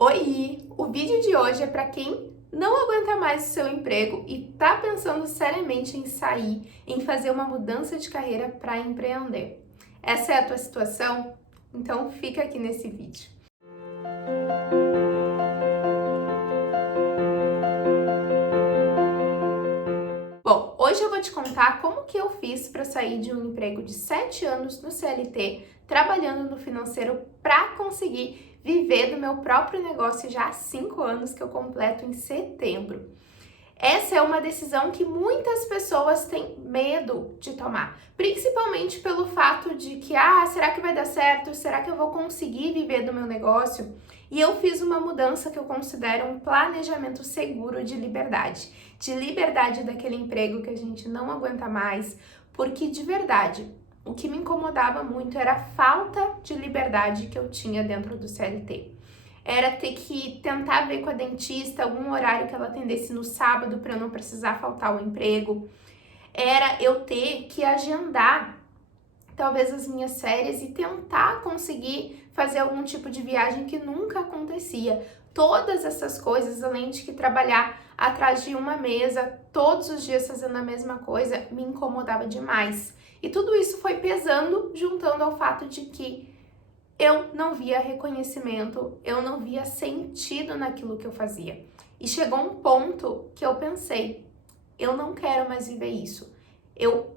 Oi! O vídeo de hoje é para quem não aguenta mais o seu emprego e está pensando seriamente em sair, em fazer uma mudança de carreira para empreender. Essa é a tua situação? Então fica aqui nesse vídeo. Bom, hoje eu vou te contar como que eu fiz para sair de um emprego de 7 anos no CLT, trabalhando no financeiro, para conseguir viver do meu próprio negócio já há 5 anos, que eu completo em setembro. Essa é uma decisão que muitas pessoas têm medo de tomar, principalmente pelo fato de que, será que vai dar certo? Será que eu vou conseguir viver do meu negócio? E eu fiz uma mudança que eu considero um planejamento seguro de liberdade daquele emprego que a gente não aguenta mais, porque de verdade, o que me incomodava muito era a falta de liberdade que eu tinha dentro do CLT. Era ter que tentar ver com a dentista algum horário que ela atendesse no sábado para eu não precisar faltar ao emprego. Era eu ter que agendar talvez as minhas férias e tentar conseguir fazer algum tipo de viagem que nunca acontecia. Todas essas coisas, além de que trabalhar atrás de uma mesa, todos os dias fazendo a mesma coisa, me incomodava demais. E tudo isso foi pesando, juntando ao fato de que eu não via reconhecimento, eu não via sentido naquilo que eu fazia. E chegou um ponto que eu pensei, eu não quero mais viver isso. Eu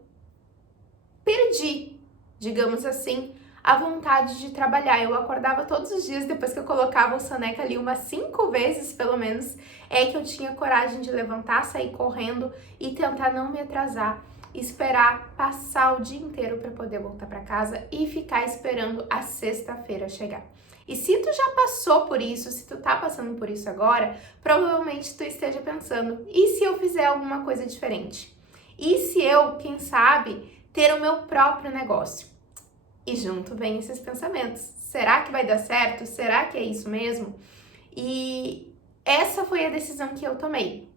perdi, digamos assim, a vontade de trabalhar. Eu acordava todos os dias, depois que eu colocava o soneca ali umas 5 vezes, pelo menos, é que eu tinha coragem de levantar, sair correndo e tentar não me atrasar. Esperar passar o dia inteiro para poder voltar para casa e ficar esperando a sexta-feira chegar. E se tu já passou por isso, se tu tá passando por isso agora, provavelmente tu esteja pensando, e se eu fizer alguma coisa diferente? E se eu, quem sabe, ter o meu próprio negócio? E junto vem esses pensamentos. Será que vai dar certo? Será que é isso mesmo? E essa foi a decisão que eu tomei.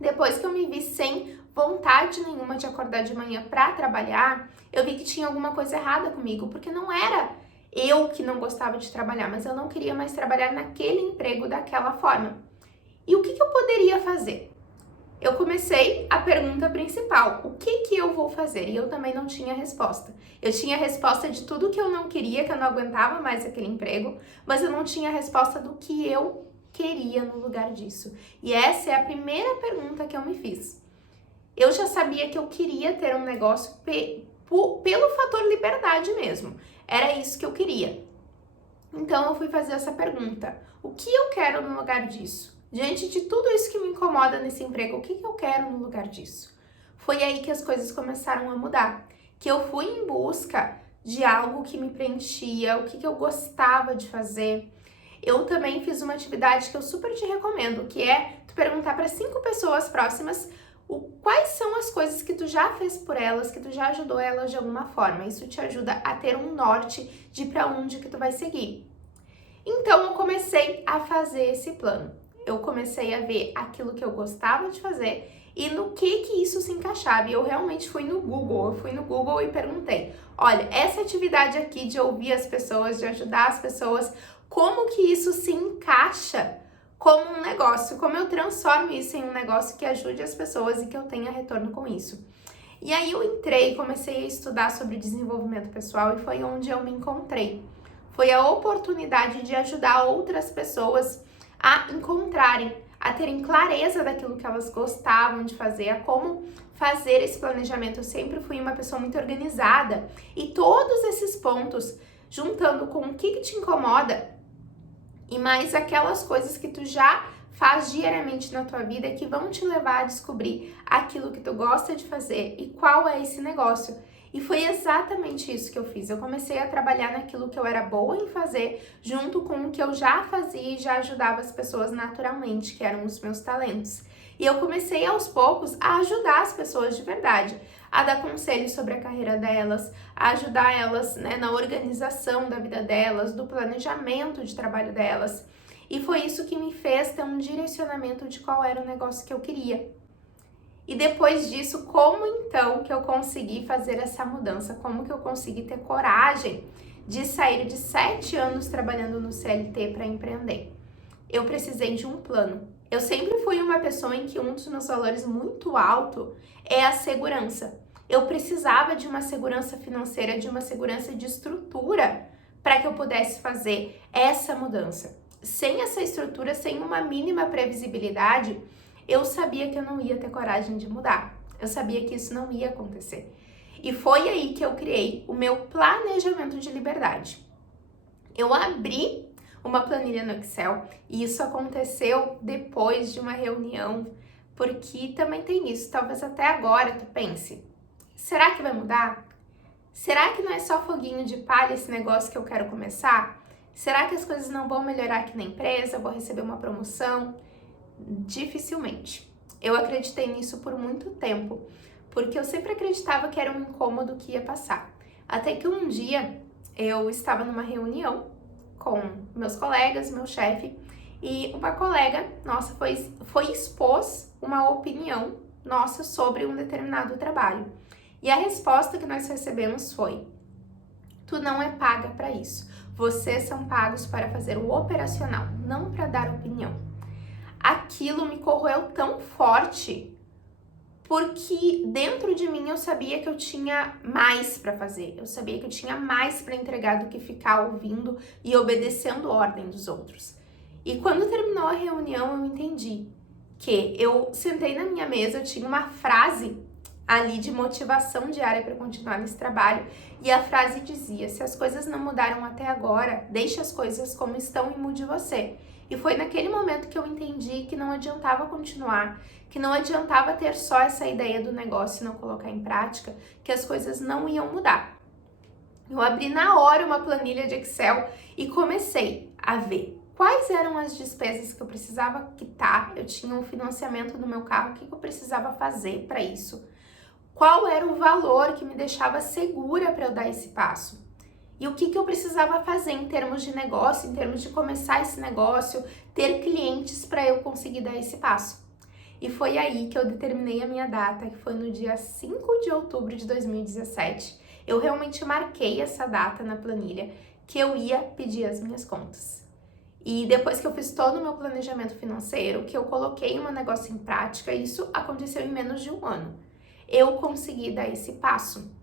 Depois que eu me vi sem vontade nenhuma de acordar de manhã para trabalhar, eu vi que tinha alguma coisa errada comigo, porque não era eu que não gostava de trabalhar, mas eu não queria mais trabalhar naquele emprego daquela forma. E o que eu poderia fazer? Eu comecei a pergunta principal, o que eu vou fazer? E eu também não tinha resposta. Eu tinha resposta de tudo que eu não queria, que eu não aguentava mais aquele emprego, mas eu não tinha resposta do que eu queria no lugar disso. E essa é a primeira pergunta que eu me fiz. Eu já sabia que eu queria ter um negócio pelo fator liberdade mesmo. Era isso que eu queria. Então eu fui fazer essa pergunta. O que eu quero no lugar disso? Diante de tudo isso que me incomoda nesse emprego, o que eu quero no lugar disso? Foi aí que as coisas começaram a mudar. Que eu fui em busca de algo que me preenchia, o que eu gostava de fazer. Eu também fiz uma atividade que eu super te recomendo, que é tu perguntar para 5 pessoas próximas quais são as coisas que tu já fez por elas, que tu já ajudou elas de alguma forma. Isso te ajuda a ter um norte de para onde que tu vai seguir. Então eu comecei a fazer esse plano. Eu comecei a ver aquilo que eu gostava de fazer e no que isso se encaixava. E eu realmente fui no Google. Eu fui no Google e perguntei: olha, essa atividade aqui de ouvir as pessoas, de ajudar as pessoas, como que isso se encaixa como um negócio? Como eu transformo isso em um negócio que ajude as pessoas e que eu tenha retorno com isso? E aí eu entrei, comecei a estudar sobre desenvolvimento pessoal e foi onde eu me encontrei. Foi a oportunidade de ajudar outras pessoas a encontrarem, a terem clareza daquilo que elas gostavam de fazer, a como fazer esse planejamento. Eu sempre fui uma pessoa muito organizada e todos esses pontos, juntando com o que te incomoda e mais aquelas coisas que tu já faz diariamente na tua vida que vão te levar a descobrir aquilo que tu gosta de fazer e qual é esse negócio. E foi exatamente isso que eu fiz. Eu comecei a trabalhar naquilo que eu era boa em fazer, junto com o que eu já fazia e já ajudava as pessoas naturalmente, que eram os meus talentos. E eu comecei aos poucos a ajudar as pessoas de verdade, a dar conselhos sobre a carreira delas, a ajudar elas, na organização da vida delas, do planejamento de trabalho delas. E foi isso que me fez ter um direcionamento de qual era o negócio que eu queria. E depois disso, como então que eu consegui fazer essa mudança? Como que eu consegui ter coragem de sair de 7 anos trabalhando no CLT para empreender? eu precisei de um plano. Eu sempre fui uma pessoa em que um dos meus valores muito alto é a segurança. Eu precisava de uma segurança financeira, de uma segurança de estrutura para que eu pudesse fazer essa mudança. Sem essa estrutura, sem uma mínima previsibilidade, eu sabia que eu não ia ter coragem de mudar. Eu sabia que isso não ia acontecer. E foi aí que eu criei o meu planejamento de liberdade. Eu abri uma planilha no Excel e isso aconteceu depois de uma reunião, porque também tem isso, talvez até agora tu pense, será que vai mudar? Será que não é só foguinho de palha esse negócio que eu quero começar? Será que as coisas não vão melhorar aqui na empresa? Eu vou receber uma promoção? Dificilmente. Eu acreditei nisso por muito tempo, porque eu sempre acreditava que era um incômodo que ia passar. Até que um dia eu estava numa reunião com meus colegas, meu chefe, e uma colega nossa foi expôs uma opinião nossa sobre um determinado trabalho. E a resposta que nós recebemos foi: tu não é paga para isso. Vocês são pagos para fazer o operacional, não para dar opinião. Aquilo me corroeu tão forte, porque dentro de mim eu sabia que eu tinha mais para fazer, eu sabia que eu tinha mais para entregar do que ficar ouvindo e obedecendo a ordem dos outros. E quando terminou a reunião, eu entendi que eu sentei na minha mesa, eu tinha uma frase ali de motivação diária para continuar nesse trabalho, e a frase dizia: se as coisas não mudaram até agora, deixe as coisas como estão e mude você. E foi naquele momento que eu entendi que não adiantava continuar, que não adiantava ter só essa ideia do negócio e não colocar em prática, que as coisas não iam mudar. Eu abri na hora uma planilha de Excel e comecei a ver quais eram as despesas que eu precisava quitar. Eu tinha um financiamento no meu carro, o que eu precisava fazer para isso? Qual era o valor que me deixava segura para eu dar esse passo? E o que eu precisava fazer em termos de negócio, em termos de começar esse negócio, ter clientes para eu conseguir dar esse passo. E foi aí que eu determinei a minha data, que foi no dia 5 de outubro de 2017. Eu realmente marquei essa data na planilha, que eu ia pedir as minhas contas. E depois que eu fiz todo o meu planejamento financeiro, que eu coloquei o meu negócio em prática, isso aconteceu em menos de um ano. Eu consegui dar esse passo.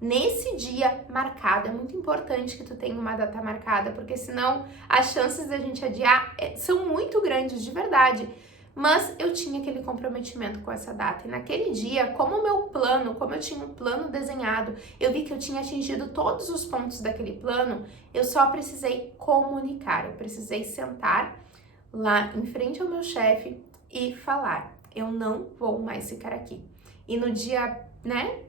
Nesse dia marcado, é muito importante que tu tenha uma data marcada, porque senão as chances da gente adiar são muito grandes de verdade. Mas eu tinha aquele comprometimento com essa data, e naquele dia, como eu tinha um plano desenhado, eu vi que eu tinha atingido todos os pontos daquele plano, eu só precisei comunicar, eu precisei sentar lá em frente ao meu chefe e falar: eu não vou mais ficar aqui. E no dia,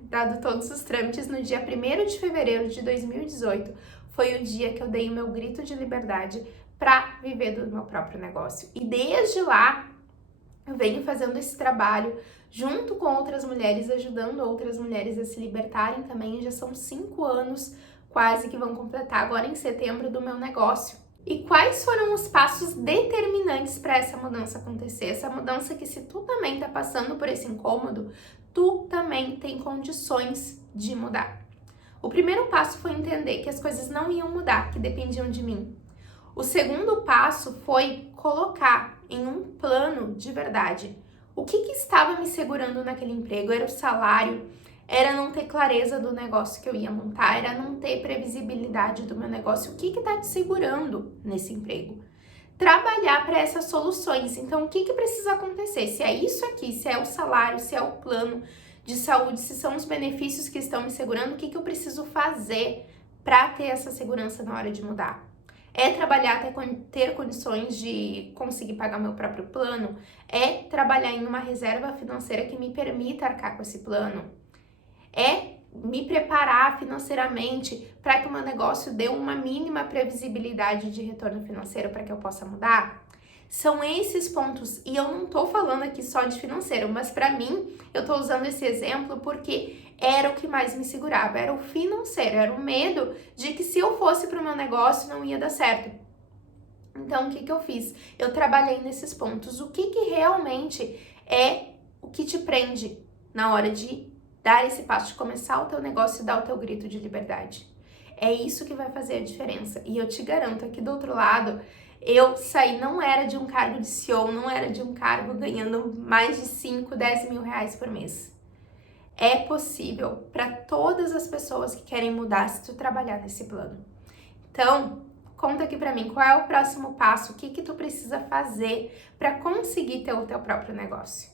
dado todos os trâmites, no dia 1º de fevereiro de 2018, foi o dia que eu dei o meu grito de liberdade para viver do meu próprio negócio. E desde lá, eu venho fazendo esse trabalho junto com outras mulheres, ajudando outras mulheres a se libertarem também. Já são 5 anos, quase que vão completar agora em setembro, do meu negócio. E quais foram os passos determinantes para essa mudança acontecer? Essa mudança que, se tu também está passando por esse incômodo, tu também tem condições de mudar. O primeiro passo foi entender que as coisas não iam mudar, que dependiam de mim. O segundo passo foi colocar em um plano de verdade o que estava me segurando naquele emprego. Era o salário, era não ter clareza do negócio que eu ia montar, era não ter previsibilidade do meu negócio. O que está te segurando nesse emprego? Trabalhar para essas soluções. Então, o que precisa acontecer? Se é isso aqui, se é o salário, se é o plano de saúde, se são os benefícios que estão me segurando, o que eu preciso fazer para ter essa segurança na hora de mudar? É trabalhar até ter condições de conseguir pagar meu próprio plano? É trabalhar em uma reserva financeira que me permita arcar com esse plano? É me preparar financeiramente para que o meu negócio dê uma mínima previsibilidade de retorno financeiro para que eu possa mudar? São esses pontos, e eu não tô falando aqui só de financeiro, mas para mim, eu tô usando esse exemplo porque era o que mais me segurava, era o financeiro, era o medo de que se eu fosse para o meu negócio não ia dar certo. Então, o que eu fiz? Eu trabalhei nesses pontos. O que realmente é o que te prende na hora de dar esse passo, de começar o teu negócio e dar o teu grito de liberdade? É isso que vai fazer a diferença. E eu te garanto, aqui do outro lado, Eu saí, não era de um cargo de CEO, não era de um cargo ganhando mais de 5, 10 mil reais por mês. É possível para todas as pessoas que querem mudar se tu trabalhar nesse plano. Então, conta aqui para mim, qual é o próximo passo, o que tu precisa fazer para conseguir ter o teu próprio negócio.